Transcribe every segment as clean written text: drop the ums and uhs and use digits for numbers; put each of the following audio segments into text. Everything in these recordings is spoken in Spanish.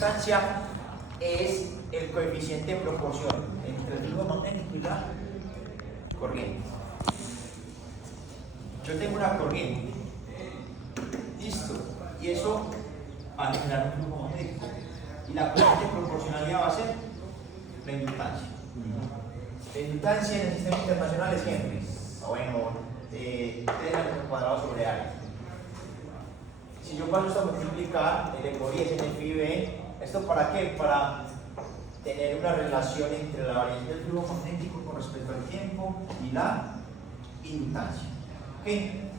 Distancia es el coeficiente de proporción entre el flujo magnético y la corriente. Yo tengo una corriente, listo, y eso va a generar un flujo magnético. Y la corriente de proporcionalidad va a ser la inductancia. La inductancia en el sistema internacional es Henry. Bueno, 3 al cuadrado sobre área. Si yo paso esto a multiplicar, L por I es N phi B. ¿Esto para qué? Para tener una relación entre la variación del flujo magnético con respecto al tiempo y la inductancia. ¿Okay?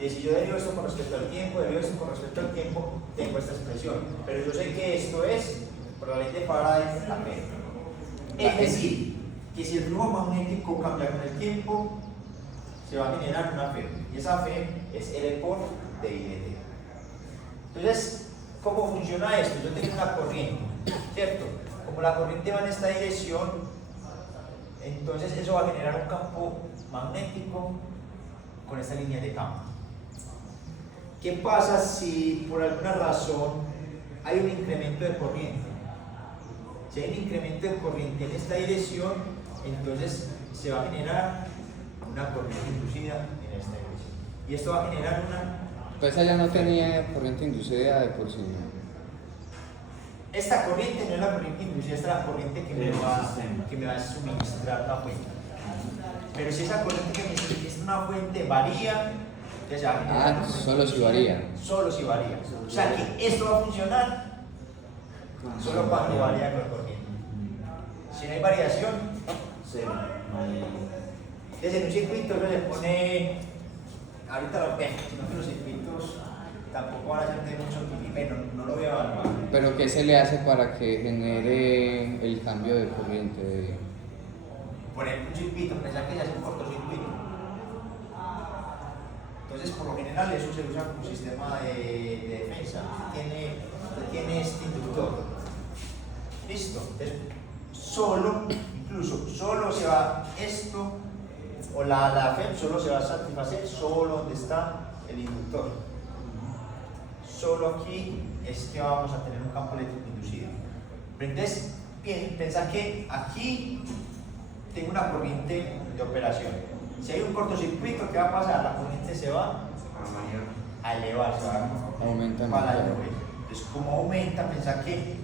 Si yo derivo esto con respecto al tiempo, derivo esto con respecto al tiempo, tengo esta expresión. Pero yo sé que esto es, por la ley de Faraday, la P. Es decir, que si el flujo magnético cambia con el tiempo, se va a generar una F. Y esa F es L por d I dt. Entonces, ¿cómo funciona esto? Yo tengo una corriente, ¿cierto? Como la corriente va en esta dirección, entonces eso va a generar un campo magnético con esta línea de campo. ¿Qué pasa si por alguna razón hay un incremento de corriente? Si hay un incremento de corriente en esta dirección, entonces se va a generar una corriente inducida en esta dirección. Y esto va a generar una... Pues ella no tenía corriente inducida de por sí, ¿no? Esta corriente no es la corriente inducida, esta es la corriente que me va a suministrar la fuente. Pero si esa corriente que me suministra una fuente varía, ya se va a generar. Solo si varía. Solo si varía. O sea que esto va a funcionar solo cuando varía con la corriente. Si no hay variación, cero. Entonces en un circuito uno le pone, ahorita lo ven, sino que los circuitos tampoco van a ser de mucho milímetros, no lo voy a evaluar. Pero ¿qué se le hace para que genere el cambio de corriente? Por ejemplo, un circuito, pensar que ya es un cortocircuito. Entonces, por lo general, eso se usa como sistema de defensa. Tiene este inductor. Listo. Entonces, incluso solo se va esto, o la FEM solo se va a satisfacer solo donde está el inductor. Solo aquí es que vamos a tener un campo eléctrico inducido. Pero entonces, pensá que aquí tengo una corriente de operación. Si hay un cortocircuito, ¿qué va a pasar? La corriente se va a elevar, se va a aumentar. Entonces, como aumenta, pensá que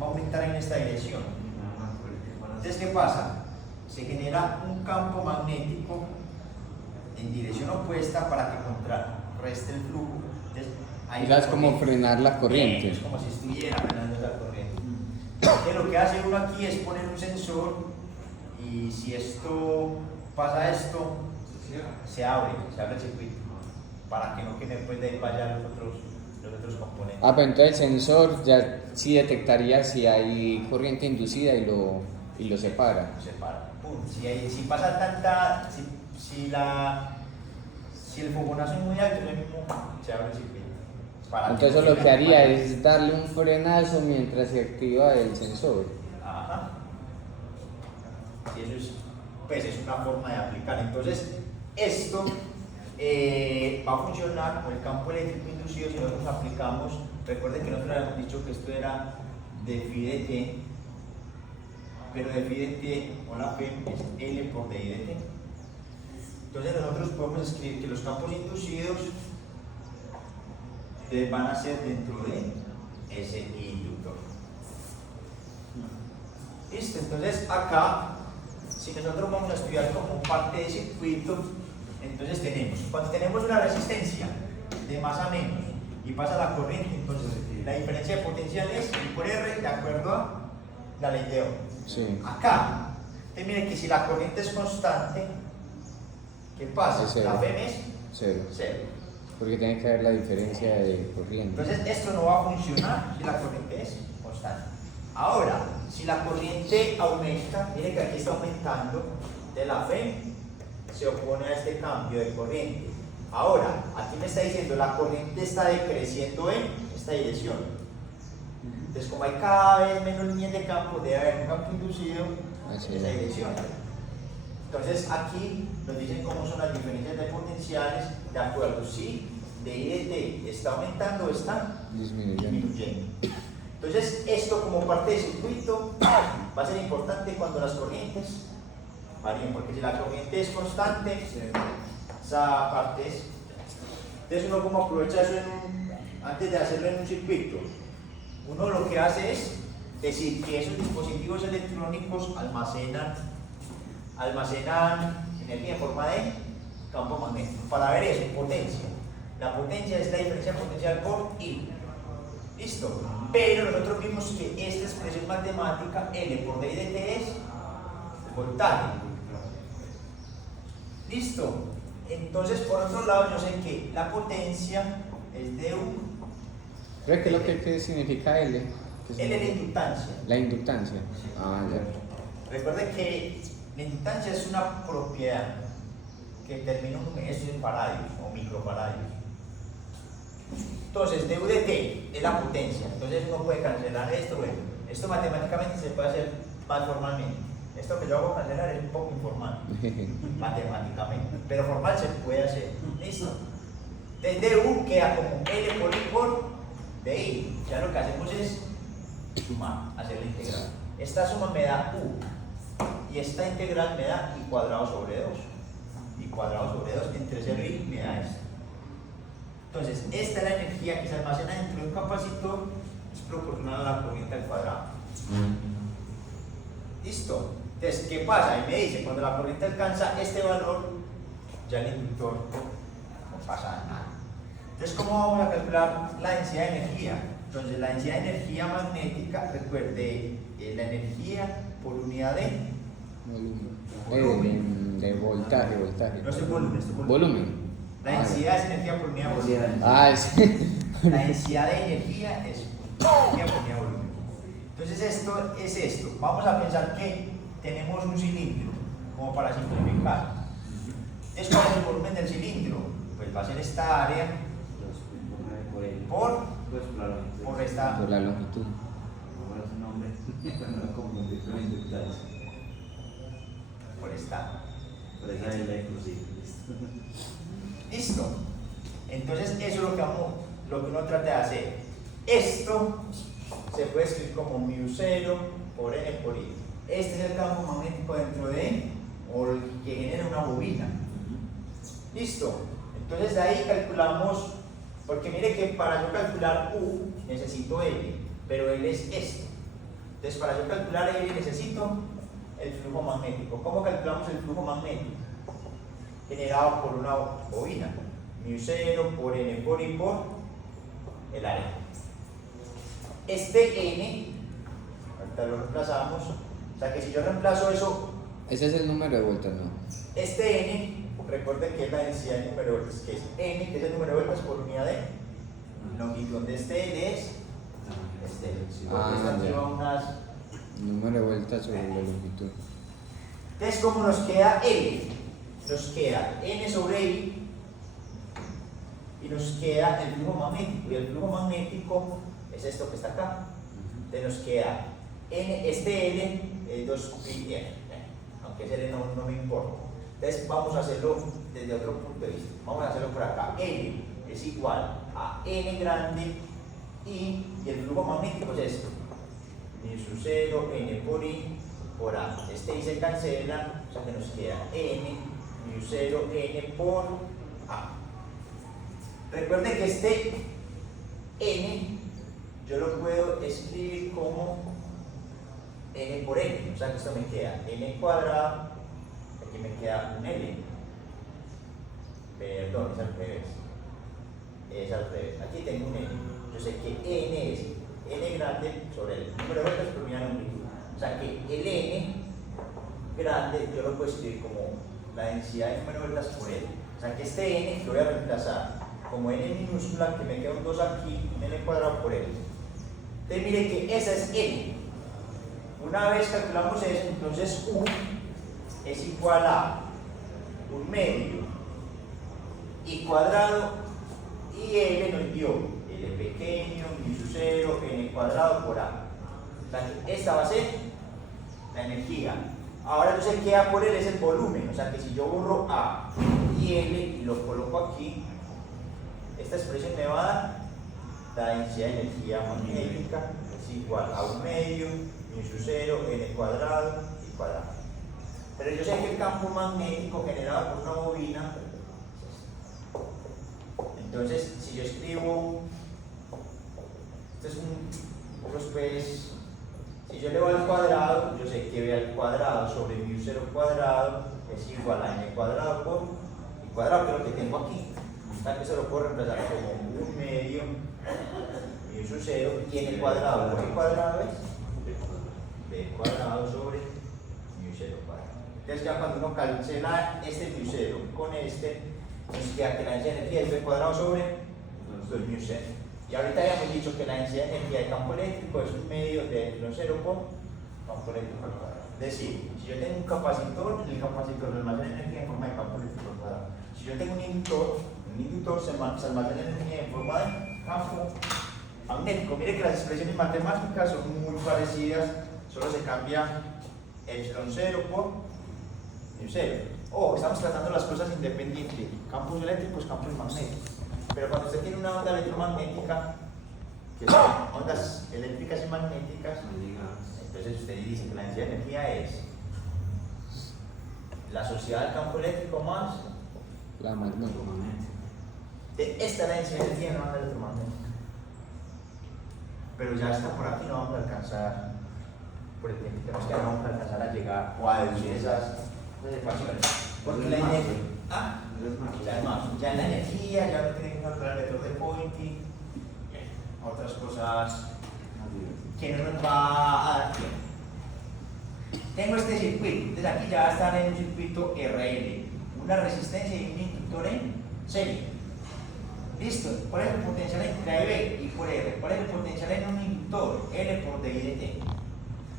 va a aumentar en esta dirección. Entonces, ¿qué pasa? Se genera un campo magnético en dirección opuesta para que contrarreste el flujo. Entonces, es como frenar la corriente. Es como si estuviera frenando la corriente. Entonces, lo que hace uno aquí es poner un sensor y si esto pasa esto, se abre el circuito para que no quede después de ahí para allá los otros componentes. Pero entonces el sensor ya sí detectaría si hay corriente inducida y lo separa. Lo separa. Si pasa tanta, si el fogonazo es muy alto, se abre el circuito. Entonces eso lo que haría es darle un frenazo mientras se activa el sensor. Ajá. Y eso es una forma de aplicar. Entonces, esto va a funcionar con el campo eléctrico inducido si nosotros aplicamos. Recuerden que nosotros habíamos dicho que esto era de phi dt, pero de phi dt o la P es L por d I dt. Entonces, nosotros podemos escribir que los campos inducidos van a ser dentro de ese inductor. Listo, entonces acá, si nosotros vamos a estudiar como parte de circuito, entonces cuando tenemos una resistencia de más a menos y pasa la corriente, entonces la diferencia de potencial es I por R de acuerdo a la ley de Ohm. Sí. Acá, usted mire que si la corriente es constante, ¿qué pasa? La Fm es cero. Porque tiene que haber la diferencia de corriente. Entonces esto no va a funcionar si la corriente es constante. Ahora, si la corriente aumenta, mire que aquí está aumentando, de la F se opone a este cambio de corriente. Ahora, aquí me está diciendo la corriente está decreciendo en esta dirección. Entonces, como hay cada vez menos líneas de campo, debe haber un campo inducido en esa dirección. Entonces, aquí nos dicen cómo son las diferencias de potenciales, de acuerdo si d I dt está aumentando o está disminuyendo. Entonces, esto como parte del circuito va a ser importante cuando las corrientes varíen, porque si la corriente es constante, esa parte es. Entonces, uno como aprovecha eso antes de hacerlo en un circuito. Uno lo que hace es decir que esos dispositivos electrónicos almacenan energía en forma de campo magnético. Para ver eso, potencia. La potencia es la diferencia potencial por I. ¿Listo? Pero nosotros vimos que esta expresión matemática, L por D de T, es voltaje. ¿Listo? Entonces, por otro lado, yo sé que la potencia es du. ¿Pero qué es lo que significa L? L es la inductancia. La inductancia. Ah, ya. Recuerden que la inductancia es una propiedad que determina eso en faradios o microfaradios. Entonces, du de T es la potencia. Entonces uno puede cancelar esto. Bueno, esto matemáticamente se puede hacer más formalmente. Esto que yo hago cancelar es un poco informal, matemáticamente. Pero formal se puede hacer. ¿Listo? Entonces du queda como L por I por DI. Ya lo que hacemos es sumar, hacer la integral. Esta suma me da U. Y esta integral me da I cuadrado sobre 2. I cuadrado sobre 2 entre 0 y I me da esto. Entonces, esta es la energía que se almacena dentro de un capacitor, es proporcional a la corriente al cuadrado. ¿Listo? Entonces, ¿qué pasa? Y me dice, cuando la corriente alcanza este valor, ya el inductor no pasa nada. Entonces, ¿cómo vamos a calcular la densidad de energía? Entonces, la densidad de energía magnética, recuerde, la energía por unidad de volumen. De voltaje. No es el volumen, es el Volumen. La densidad es energía por unidad de volumen. Ah, sí. La densidad de energía es energía por unidad de volumen. Entonces esto es esto. Vamos a pensar que tenemos un cilindro, como para simplificar. Entonces, ¿cuál es el volumen del cilindro? Pues va a ser esta área por esta. Por la longitud. Por esta. Listo. Entonces eso es lo que uno trata de hacer. Esto se puede escribir como μ0 por N por I. Este es el campo magnético dentro de E, o el que genera una bobina. Listo. Entonces de ahí calculamos, porque mire que para yo calcular U necesito L, pero L es esto. Entonces para yo calcular L necesito el flujo magnético. ¿Cómo calculamos el flujo magnético? Generado por una bobina, μ0 por N por I por el área. Este N, ahorita lo reemplazamos, o sea que si yo reemplazo eso, Ese es el número de vueltas, ¿no? este N, recuerden que es la densidad de número de vueltas, que es N, que es el número de vueltas por unidad de longitud de este N es este, porque esta lleva unas. Número de vueltas sobre la longitud. Entonces, ¿cómo nos queda L? Nos queda N sobre I y nos queda el flujo magnético, y el flujo magnético es esto que está acá. Entonces nos queda N, este N, 2pi, aunque ese N no me importa. Entonces vamos a hacerlo desde otro punto de vista. Vamos a hacerlo por acá. N es igual a N grande y el flujo magnético es esto. μ0, N por I por A. Este I se cancela, o sea que nos queda N, μ0, N por A. Recuerden que este N yo lo puedo escribir como N por N, o sea que esto me queda N cuadrado, aquí me queda un L. Perdón, es al revés. Es al revés. Aquí tengo un N. Yo sé que N es N grande sobre el número de vueltas por unidad de longitud. O sea que el N grande yo lo puedo escribir como la densidad de número de vueltas por L. O sea que este N lo voy a reemplazar como N minúscula, que me queda un 2 aquí, un N cuadrado por L. Entonces mire que esa es N. Una vez calculamos eso, entonces U es igual a un medio I cuadrado y L nos dio L pequeño, μ0, N cuadrado por A. O sea que esta va a ser la energía. Ahora yo sé que A por L es el volumen, o sea que si yo borro A y L y lo coloco aquí, esta expresión me va a dar la densidad de energía magnética, es es igual a 1 medio, mu sub 0, n cuadrado y cuadrado. Pero yo sé que el campo magnético generado por una bobina, entonces si yo escribo, esto es pues, si yo le voy al cuadrado, yo sé que v al cuadrado sobre mu 0 cuadrado es igual a n cuadrado por el cuadrado, que es lo que tengo aquí. O sea que se lo puedo reemplazar como 1 medio mu sub 0 y n cuadrado por el cuadrado es b cuadrado sobre mu 0 cuadrado. Entonces ya cuando uno cancela este mu 0 con este, nos queda que la densidad de energía es b cuadrado sobre 2 mu 0. Y ahorita habíamos dicho que la densidad de energía de campo eléctrico es 1 medio de epsilon 0 por campo eléctrico al cuadrado. Es decir, si yo tengo un capacitor, el capacitor almacena energía en forma de campo eléctrico al cuadrado. Si yo tengo un inductor se almacena energía en forma de campo magnético. Mire que las expresiones matemáticas son muy parecidas, solo se cambia epsilon 0 por mu 0. Estamos tratando las cosas independientes, campos eléctricos, campos magnéticos. Pero cuando usted tiene una onda electromagnética, que son ondas eléctricas y magnéticas, entonces usted dice que la densidad de energía es la sociedad del campo eléctrico más la magnética. Esta es la densidad de energía en una onda electromagnética. Pero ya está por aquí, no vamos a alcanzar, por el tiempo que nos queda, no vamos a alcanzar a llegar o a deducir esas ecuaciones. Porque la energía. Ya en la energía, ya no tiene que calcular el vector de Poynting, otras cosas que no nos va a dar tiempo. Tengo este circuito, entonces aquí ya están en un circuito RL, una resistencia y un inductor en serie. Listo, ¿cuál es el potencial entre B y por R? ¿Cuál es el potencial en un inductor? L por d y dt.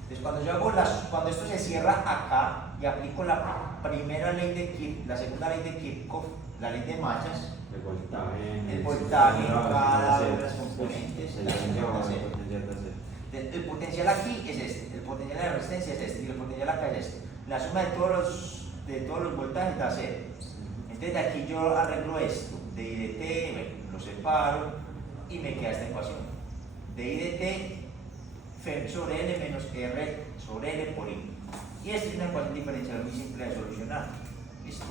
Entonces cuando yo hago cuando esto se cierra acá y aplico la primera ley de Kirchhoff, la segunda ley de Kirchhoff, la ley de mallas, el voltaje en cada una de las componentes, el potencial aquí es este, el potencial de la resistencia es este y el potencial acá es este. La suma de todos los voltajes da 0. Entonces de aquí yo arreglo esto, d y dt, lo separo y me queda esta ecuación. d y dt F sobre L menos R sobre L por I. Y esta es una ecuación diferencial muy simple de solucionar. Listo.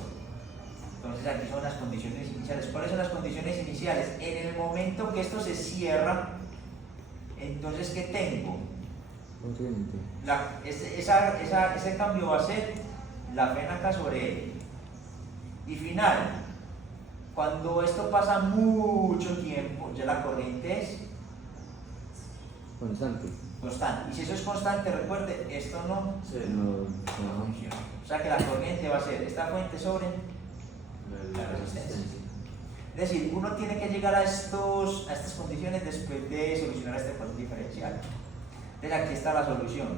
Entonces aquí son las condiciones iniciales. ¿Cuáles son las condiciones iniciales? En el momento que esto se cierra, entonces ¿qué tengo? Ese cambio va a ser la F acá sobre L. Y final, cuando esto pasa mucho tiempo, ya la corriente es constante. Y si eso es constante, recuerde, esto no funciona. O sea que la corriente va a ser esta fuente sobre la resistencia. Es decir, uno tiene que llegar a estas condiciones después de solucionar esta ecuación diferencial. Entonces aquí está la solución.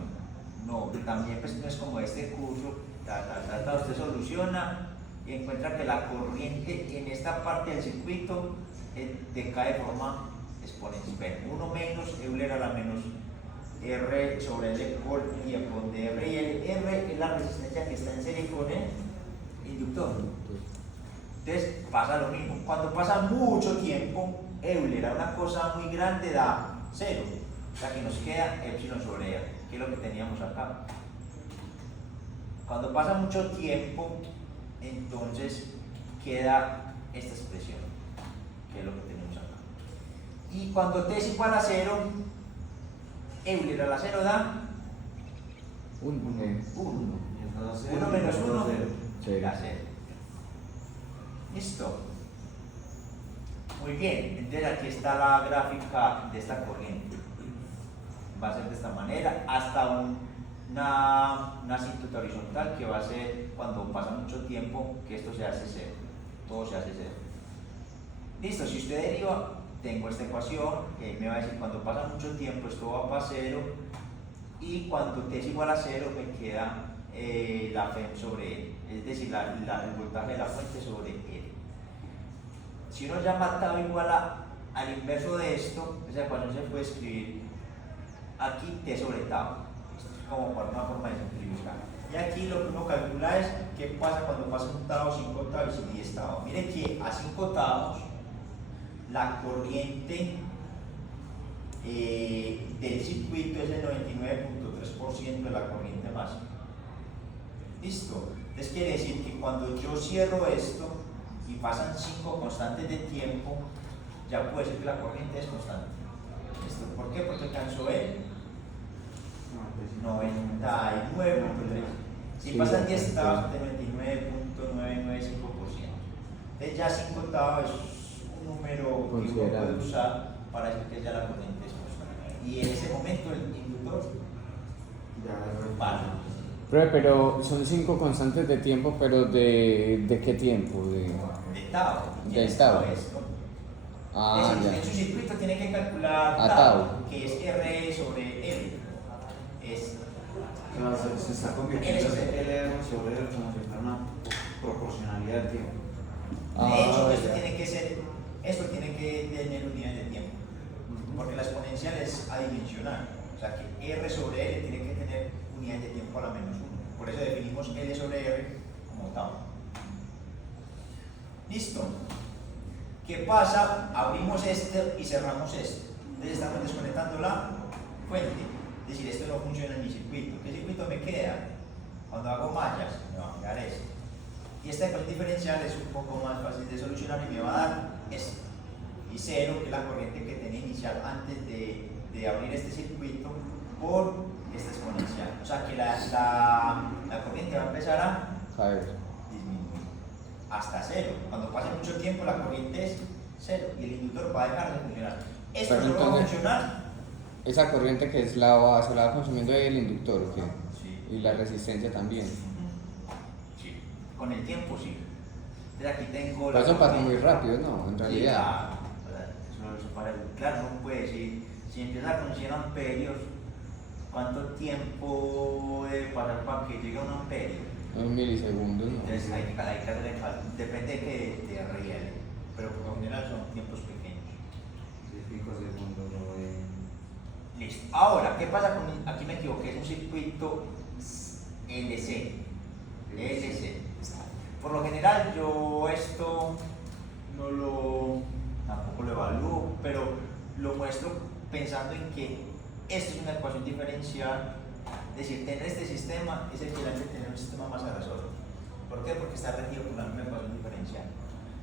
No, también pues, no es como este curso, usted soluciona y encuentra que la corriente en esta parte del circuito decae de forma exponencial. 1 menos Euler a la menos R sobre L por I por DR, y el R es la resistencia que está en serie con el inductor. Entonces pasa lo mismo. Cuando pasa mucho tiempo, Euler a una cosa muy grande da 0. O sea que nos queda epsilon sobre R, que es lo que teníamos acá. Cuando pasa mucho tiempo, entonces queda esta expresión, que es lo que tenemos acá. Y cuando t es igual a 0, Euler a la 0 da 1 menos 1 da 0. Listo. Muy bien, entonces aquí está la gráfica de esta corriente. Va a ser de esta manera hasta una asíntota horizontal, que va a ser cuando pasa mucho tiempo que esto se hace 0. Todo se hace 0. Listo, si usted deriva, tengo esta ecuación que me va a decir cuando pasa mucho tiempo esto va para 0 y cuando t es igual a 0 me queda la F sobre L, es decir, el voltaje de la fuente sobre L. Si uno llama tau igual al inverso de esto, esa ecuación se puede escribir aquí t sobre tau, como por una forma de simplificar. Y aquí lo que uno calcula es qué pasa cuando pasa 1 tau, 5 tau y 10 tau. Miren que a 5 tau la corriente del circuito es el 99.3% de la corriente máxima. ¿Listo? Entonces quiere decir que cuando yo cierro esto y pasan 5 constantes de tiempo, ya puedo decir que la corriente es constante. ¿Listo? ¿Por qué? Porque alcanzó el 99.3. Si Sí, pasan 10 sí. octavos de 99.995%. Entonces ya 5 octavos es un número que uno Considerable. puede usar para decir que ya la corriente es constante. Y en ese momento el inductor para. Pero son 5 constantes de tiempo, pero ¿de qué tiempo? De tau. De Tienes tau. todo esto. Ah, Es decir, ya. en su circuito tiene que calcular A tau, tau. que es R sobre L. Es Se está convirtiendo Eso. ese LR sobre R como si fuera una proporcionalidad del tiempo. Ah, de hecho, ya. esto tiene que tener unidades de tiempo, porque la exponencial es adimensional, o sea que R sobre L tiene que tener unidades de tiempo a la menos 1. Por eso definimos L sobre R como tau. Listo. ¿Qué pasa? Abrimos este y cerramos este. Entonces estamos desconectando la fuente. Es decir, esto no funciona en mi circuito. ¿Qué circuito me queda? Cuando hago mallas, me va a quedar este. Y esta ecuación diferencial es un poco más fácil de solucionar y me va a dar esto. Y 0, que es la corriente que tenía inicial antes de abrir este circuito, por esta exponencial. O sea que la corriente va a empezar a Caer. disminuir hasta 0. Cuando pase mucho tiempo la corriente es 0 y el inductor va a dejar de funcionar. Esto Pero solo va a entonces- funcionar. Esa corriente que es la base, la va consumiendo el inductor, ¿o qué? Sí. Y la resistencia también. Sí. Con el tiempo sí. Entonces aquí tengo Pero eso pasa corriente. muy rápido, ¿no? En realidad. Claro, uno puede decir, si empieza con 100 amperios, ¿cuánto tiempo debe pasar para que llegue a un amperio? Un milisegundo, ¿no? Entonces hay que hacer el cálculo, depende de que te riele, pero por lo general son tiempos pequeños. 10 picosegundos o Listo. Ahora, ¿qué pasa con aquí me equivoqué? Es un circuito LC. LC. Por lo general yo esto tampoco lo evalúo, pero lo muestro pensando en que esto es una ecuación diferencial. Es decir, tener este sistema es equivalente a tener un sistema más agresor. ¿Por qué? Porque está regido por la misma ecuación diferencial.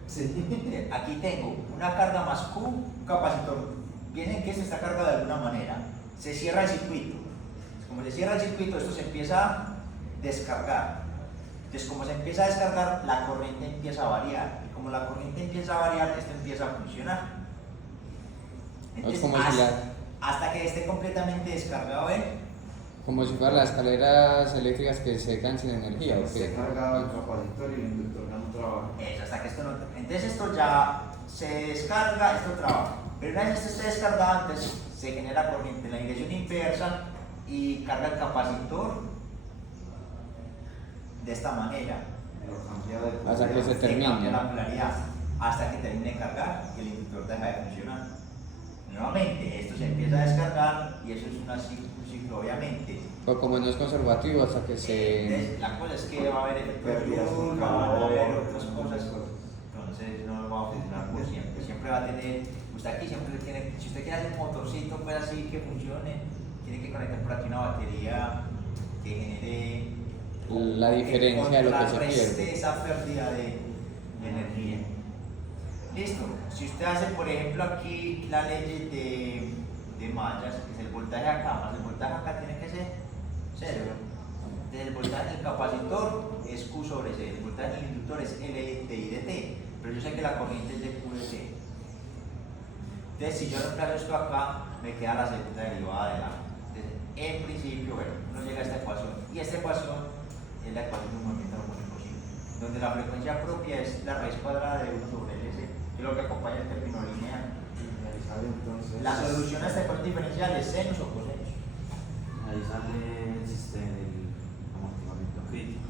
Sí. Aquí tengo una carga más Q, un capacitor. Piensen que esto está cargado de alguna manera. Se cierra el circuito. Como se cierra el circuito, esto se empieza a descargar. Entonces, como se empieza a descargar, la corriente empieza a variar. Y como la corriente empieza a variar, esto empieza a funcionar. Entonces, como si hasta que esté completamente descargado, Como si fueran las escaleras eléctricas que se quedan sin energía, ¿o Se qué? carga el capacitor y el inductor ya no trabaja. eso, hasta que esto no. Entonces, esto ya se descarga, esto trabaja. Pero una vez esto esté descargado, entonces se genera corriente en la dirección inversa y carga el capacitor de esta manera. Lo cambia de Hasta que se Se cambia termine. la polaridad hasta que termine de cargar y el inductor deja de funcionar. Nuevamente, esto se empieza a descargar y eso es un ciclo, obviamente. Pero como no es conservativo, hasta que se... Entonces, la cosa es que va a haber efecto de Pérdidas Joule, con van a haber calor, otras cosas, entonces no va a funcionar por siempre. Siempre va a tener, usted aquí siempre tiene, si usted quiere hacer un motorcito pues así que funcione, tiene que conectar por aquí una batería que genere La diferencia de lo que se contrarreste pierde. esa pérdida de energía. Listo. Si usted hace, por ejemplo, aquí la ley de mallas, que es el voltaje acá más el voltaje acá, tiene que ser 0. Entonces, el voltaje del capacitor es Q sobre C, el voltaje del inductor es L de I de T, pero yo sé que la corriente es de Q de C. Entonces, si yo reemplazo esto acá, me queda la segunda derivada de la. Entonces, en principio, bueno, uno llega a esta ecuación, y esta ecuación es la ecuación de un movimiento armónico simple, donde la frecuencia propia es la raíz cuadrada de 1 sobre LC, que es lo que acompaña el término lineal. Ahí sale entonces. La solución a esta ecuación diferencial es senos o cosenos. Ahí sale el sistema del amortiguamiento crítico.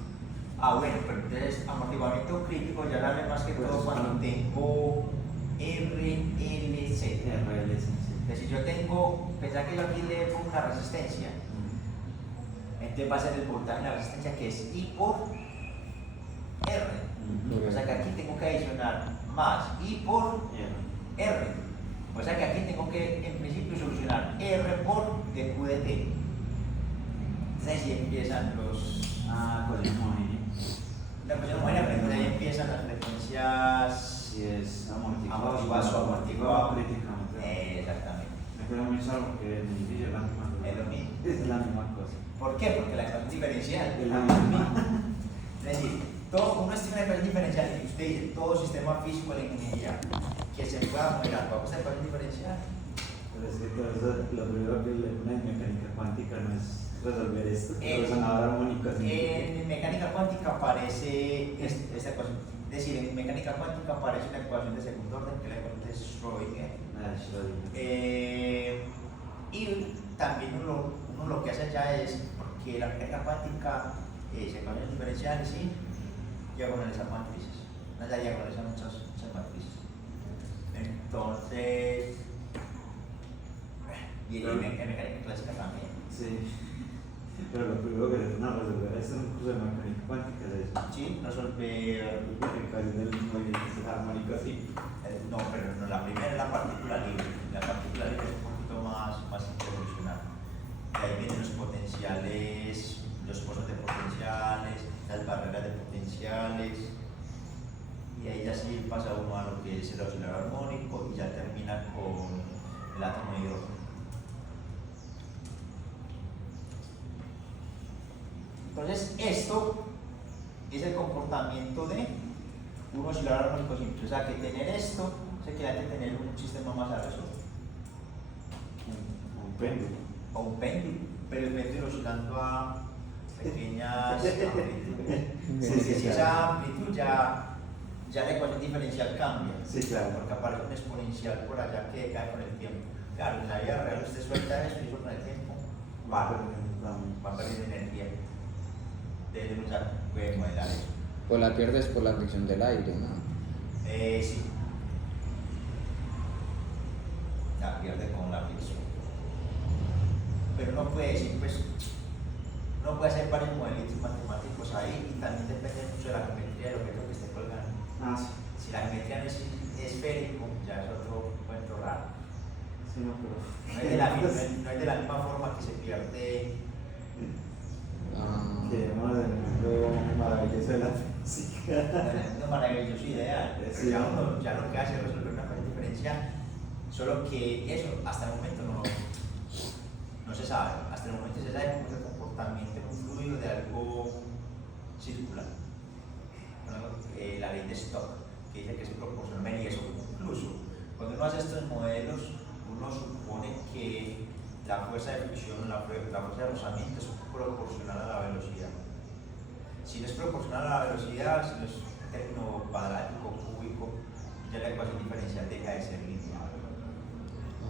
Bueno, pero entonces amortiguamiento crítico ya sale más que todo cuando tengo RLC. RLC. Entonces, si yo tengo, pensar que yo aquí le pongo una resistencia, entonces va a ser el voltaje de la resistencia que es I por R. O sea que aquí tengo que adicionar más I por R. O sea que aquí tengo que, en principio, solucionar R por dq de t. Entonces ahí empiezan los... Ecuación homogénea. La ecuación homogénea, pero entonces ahí empiezan las frecuencias... Si es amortiguado, Amortiguado, amortiguado. críticamente. Exactamente. Me queda muy solo porque en el vídeo es la misma cosa. Es lo mismo. Es la misma cosa. ¿Por qué? Porque la ecuación diferencial Es la misma. Es decir, uno estima la ecuación diferencial y usted dice todo sistema físico de la ingeniería que se pueda modelar bajo esta ecuación diferencial. Pero es que todo eso, lo primero que una mecánica cuántica no es resolver esto, En resonador armónico. En mecánica cuántica aparece esta ecuación. Es decir, en mecánica cuántica aparece una ecuación de segundo orden, que es la ecuación de Schrödinger. Y también uno lo que hace allá es, porque la mecánica cuántica se ecuaciones diferenciales y diagonalizar matrices. Allá diagonalizan muchas matrices. Entonces, y en mecánica clásica también. Sí. Pero lo primero que le ponen a resolver es un curso de mecánica cuántica es eso. Sí, resolver. La ecuación del movimiento armónico así. No, pero no, la primera es la partícula libre. La partícula libre es un poquito más introduccional. De ahí vienen los potenciales, los pozos de potenciales, las barreras de potenciales. Y ahí ya sí pasa uno a lo que es el oscilador armónico y ya termina con el átomo de hidrógeno. Entonces, esto es el comportamiento de un oscilador armónico simple. O sea, que tener esto se equivalente a tener un sistema más arreso. Un péndulo. O un péndulo, pero el péndulo oscilando a pequeñas amplitudes. Si esa amplitud ya la ecuación diferencial cambia. Sí, claro. Porque aparece un exponencial por allá que cae con el tiempo. Claro, en la vida real usted suelta eso y eso con el tiempo va a perder energía. Debemos ya puede modelar eso. Pues la pierdes por la fricción del aire, ¿no? Sí. La pierde con la fricción. Pero no puede decir, pues, no puede hacer varios modelitos matemáticos ahí y también depende mucho de la geometría del objeto que esté colgando. Sí. Si la geometría no es esférico, ya es otro cuento raro. Sí, no, pero. No es de la misma forma que se pierde. Que hemos del mundo maravilloso de la física. No maravilloso ideal. Sí. Ya lo que hace es resolver una ecuación diferencial. Solo que eso hasta el momento no se sabe. Hasta el momento se sabe cómo es el comportamiento en un fluido de algo circular. La ley de Stock, que dice que es proporcional. Y eso, incluso cuando uno hace estos modelos, uno supone que la fuerza de fricción, la fuerza de rozamiento es proporcional a la velocidad. Si no es proporcional a la velocidad, si no es término cuadrático, cúbico, ya la ecuación diferencial deja de ser lineal.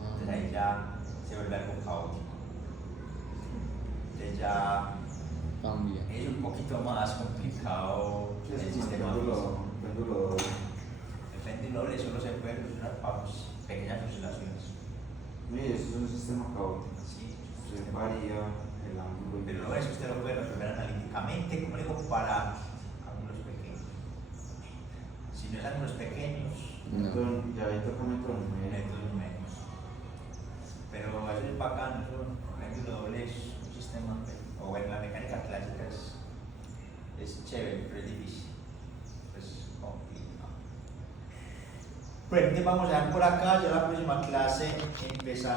Entonces ahí ya se vuelve algo caótico. Entonces ya Cambia. es un poquito más complicado el sistema físico. El péndulo doble solo se puede solucionar para pequeñas oscilaciones. Mire, eso es un sistema caótico. Sí, Se varía el ángulo. pero no es que usted lo puede resolver analíticamente, como digo, para ángulos pequeños. Si no es ángulos pequeños, No. Ya ahí toca métodos métodos menos. Pero eso es bacano, eso, el péndulo doble es un sistema, o en la mecánica clásica es chévere, pero es difícil. Es complicado. Bueno, entonces vamos a dejar por acá, ya la próxima clase empezamos.